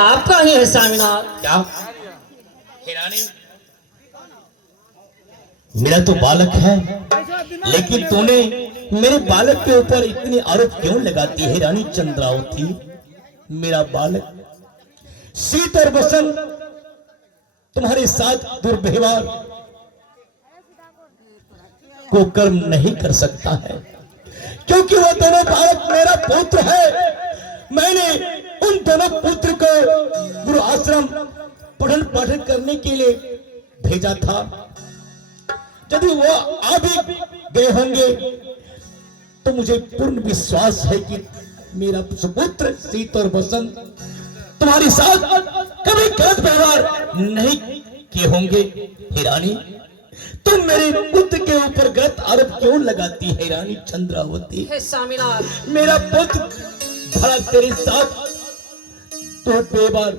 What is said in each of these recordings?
आपका ही है स्वामीनाथ। क्या हे रानी, मेरा तो बालक है, लेकिन तूने मेरे बालक के ऊपर इतने आरोप क्यों लगाती है रानी चंद्रावती? मेरा बालक शीत और बसंत तुम्हारे साथ दुर्व्यवहार को कर्म नहीं कर सकता है, क्योंकि वो दोनों बालक मेरा पुत्र है। मैंने उन दोनों पुत्र को गुरु आश्रम पठन पाठन करने के लिए भेजा था। यदि वो आ भी गए होंगे तो मुझे पूर्ण विश्वास है कि मेरा सुपुत्र शीत और बसंत तुम्हारे साथ कभी गलत व्यवहार नहीं किए होंगे। हे रानी, तुम मेरे पुत्र के ऊपर गलत आरोप क्यों लगाती है रानी चंद्रावती? हे स्वामीनाथ, मेरा पुत्र भला तेरे साथ तो व्यवहार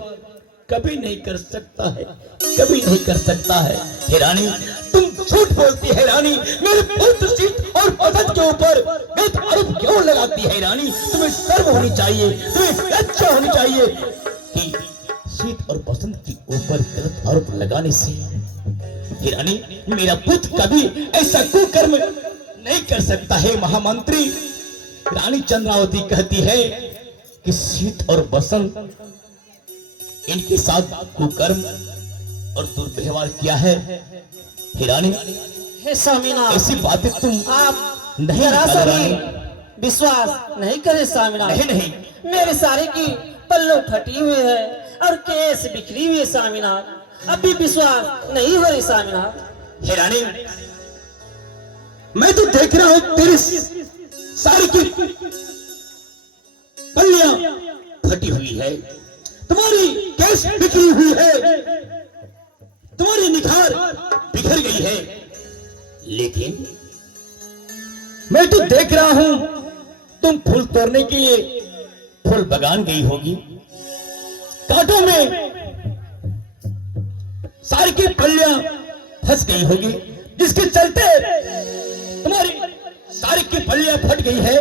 कभी नहीं कर सकता है, कभी नहीं कर सकता है। हे रानी, तुम झूठ बोलती है रानी, मेरे पुत्र शीत और बसंत के ऊपर गलत आरोप क्यों लगाती है रानी? तुम्हें शर्म होनी चाहिए, तुम्हें लज्जा होनी चाहिए कि शीत और बसंत के ऊपर गलत आरोप लगाने से हे रानी मेरा पुत्र कभी ऐसा कुकर्म नहीं कर सकता है। महामंत्री रानी चंद्रावती कहती है कि शीत और बसंत इनके साथ कुकर्म और दुर्व्यवहार किया है। हे रानी, हे स्वामीनाथ, ऐसी बातें तुम आप नहीं जरा सा निकालो भी रानी। विश्वास नहीं करे स्वामीनाथ। नहीं नहीं, मेरे सारे की पल्लू फटी हुई है और केस बिखरी हुई है स्वामीनाथ। अभी विश्वास नहीं हो रही स्वामीनाथ। हे रानी, मैं तो देख रहा हूं तेरी सारी की पल्लियां फटी हुई है, तुम्हारी केस बिखरी हुई है, तुम्हारी निखार बिखर गई है, लेकिन मैं तो देख रहा हूं तुम फूल तोड़ने के लिए फूल बगान गई होगी। कांटों में सारी की पल्लियां फंस गई होगी, जिसके चलते तुम्हारी सारी की पल्लियां फट गई है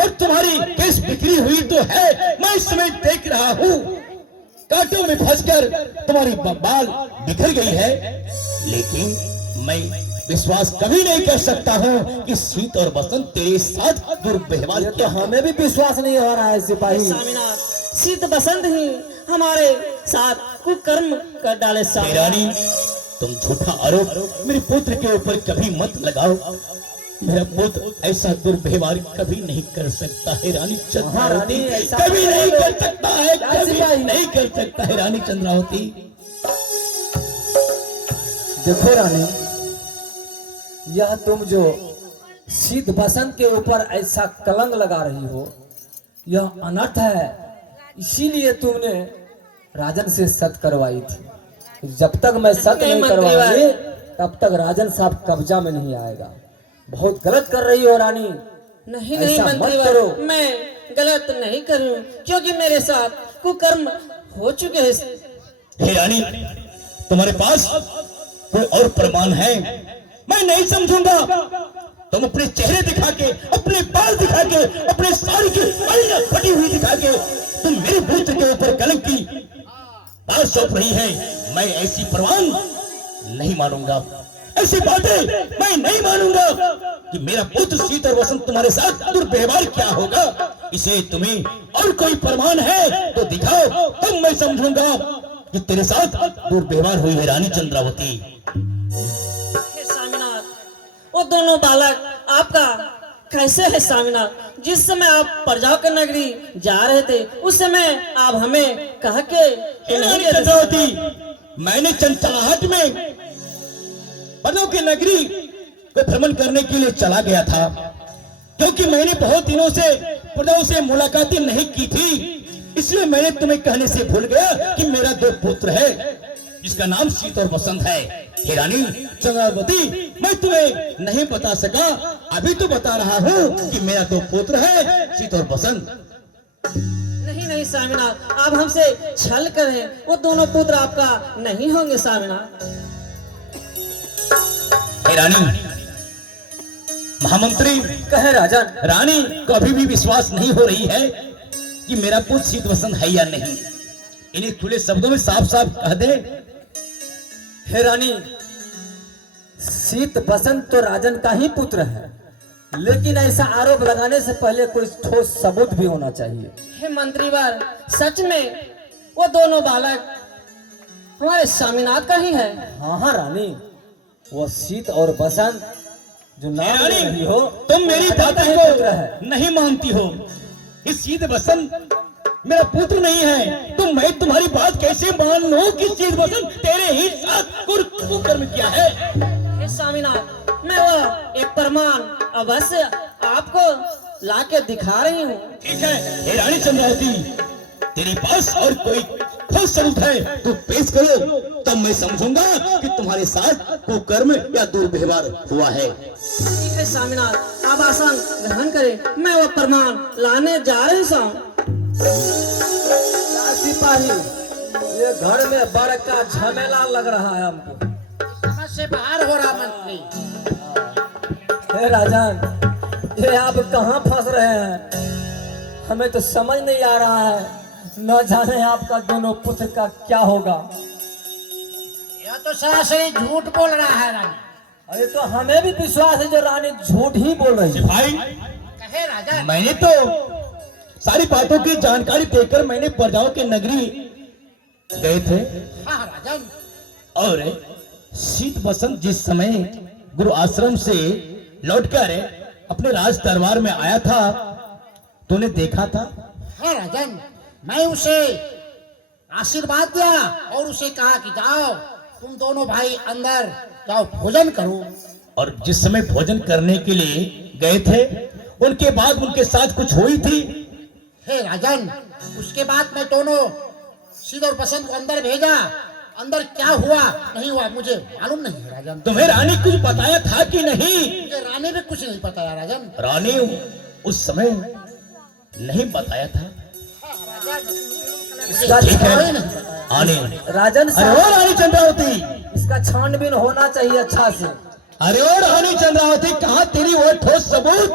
और तुम्हारी केस बिखरी हुई तो है। मैं इस समय देख रहा हूं कांटों में फंसकर तुम्हारी बाल बिखर गई है, लेकिन मैं विश्वास कभी नहीं कर सकता हूं कि शीत और बसंत तेरे साथ दुर्व्यवहार किया। तो हमें भी विश्वास नहीं हो रहा है सिपाही। स्वामीनाथ, शीत बसंत ही हमारे साथ कुकर्म कर डाले स्वामीनाथ। रानी, तुम झूठा आरोप मेरे पुत्र के ऊपर कभी मत लगाओ। मेरा पुत्र ऐसा दुर्व्यवहार कभी नहीं कर सकता है रानी चंद्रावती, कभी नहीं कर सकता है, कभी नहीं कर सकता है रानी चंद्रावती। देखो रानी, यह तुम जो शीत बसंत के ऊपर ऐसा कलंक लगा रही हो, यह अनर्थ है। इसीलिए तुमने राजन से सत करवाई थी। जब तक मैं सत नहीं करवाऊंगी तब तक राजन साहब कब्जा में नहीं आएगा। बहुत गलत कर रही हो रानी। नहीं नहीं मंत्री, मैं गलत नहीं करूं, क्योंकि मेरे साथ कुकर्म हो चुके हैं। हे रानी, तुम्हारे पास कोई और प्रमाण है? मैं नहीं समझूंगा। तुम अपने चेहरे दिखा के, अपने बाल दिखा के, अपने साड़ी की पल्लियां फटी हुई दिखा के तुम मेरे पुत्र के ऊपर कलंक की बात सौंप रही है। मैं ऐसी प्रमाण नहीं मानूंगा, ऐसी बातें मैं नहीं मानूंगा कि मेरा पुत्र शीत और बसंत तुम्हारे साथ दुर्व्यवहार क्या होगा। इसे तुम्हें और कोई प्रमाण है तो दिखाओ, तब मैं समझूंगा कि तेरे साथ दुर्व्यवहार हुई है रानी चंद्रावती। हे स्वामीनाथ, वो दोनों बालक आपका कैसे है स्वामीनाथ? जिस समय आप प्रजाओं के नगरी जा रहे थे उस समय आप हमें कह के रानी चंद्रावती, मैंने चंचलाहट में प्रजाओं की नगरी को भ्रमण करने के लिए चला गया था, क्योंकि मैंने बहुत दिनों से प्रजाओं से मुलाकातें नहीं की थी। इसलिए मैंने तुम्हें कहने से भूल गया कि मेरा दो पुत्र है, जिसका नाम शीत और बसंत है। हे रानी चंद्रावती, मैं तुम्हें नहीं बता सका, अभी तो बता रहा हूँ कि मेरा दो पुत्र है, शीत और बसंत। नहीं नहीं स्वामीनाथ, आप हमसे छल कर रहे हैं। वो दोनों पुत्र आपका नहीं होंगे स्वामीनाथ। हे रानी, महामंत्री कहे राजन, रानी को अभी भी विश्वास नहीं हो रही है कि मेरा पुत्र शीत बसंत है या नहीं। इन्हें खुले शब्दों में साफ साफ कह दे। हे रानी, शीत बसंत तो राजन का ही पुत्र है, लेकिन ऐसा आरोप लगाने से पहले कोई ठोस सबूत भी होना चाहिए। हे मंत्रीवर, सच में वो दोनों बालक हमारे स्वामीनाथ का ही है। हाँ हाँ रानी, वो शीत और बसंत जो नाम ले रानी, रही हो, तुम मेरी राजन बात का ही पुत्र है। को नहीं मानती हो। इस शीत बसंत मेरा पुत्र नहीं है, तो मैं तुम्हारी बात कैसे मान लूं कि शीत बसंत तेरे ही साथ कुकर्म किया है। हे स्वामीनाथ, मैं वो एक प्रमाण अवश्य आपको लाके दिखा रही हूँ। ठीक है, हे रानी चंद्रावती, तेरे पास और कोई ठोस सबूत है तो पेश करो, तब मैं समझूंगा कि तुम्हारे साथ कुकर्म या दुर्व्यवहार हुआ है। ठीक है स्वामीनाथ, आप आसन ग्रहण करें, मैं वो प्रमाण लाने जा रही हूँ। सिपाही, ये घर में बड़का झमेला लग रहा है हमको। समझ से बाहर हो रहा मंत्री। हे राजन, ये आप कहाँ फंस रहे हैं? हमें तो समझ नहीं आ रहा है, न जाने आपका दोनों पुत्र का क्या होगा। यह तो सरासरी झूठ बोल रहा है रानी। अरे तो हमें भी विश्वास है जो रानी झूठ ही बोल रही है। भाई, कहे राजा, मैंने तो सारी बातों की जानकारी देकर मैंने प्रजाओं के नगरी गए थे, हाँ राजन, और शीत बसंत जिस समय गुरु आश्रम से लौटकर अपने राज दरबार में आया था, तूने देखा था। हाँ राजन, मैं उसे आशीर्वाद दिया और उसे कहा कि जाओ तुम दोनों भाई अंदर जाओ, भोजन करो। और जिस समय भोजन करने के लिए गए थे, उनके बाद उनके साथ कुछ हुई थी। हे राजन, उसके बाद मैं दोनों शीत और बसंत को अंदर भेजा। अंदर क्या हुआ नहीं हुआ मुझे मालूम नहीं है राजन। तुम्हें रानी कुछ बताया था कि नहीं? मुझे रानी भी कुछ नहीं बताया राजन। रानी उस समय नहीं बताया था। मुझे ठीक है, कोई नहीं बताया। आने। राजन अरे ओ रानी चंद्रावती, इसका छानबीन होना चाहिए अच्छा से। अरे ओ रानी चंद्रावती, कहाँ तेरी वो ठोस सबूत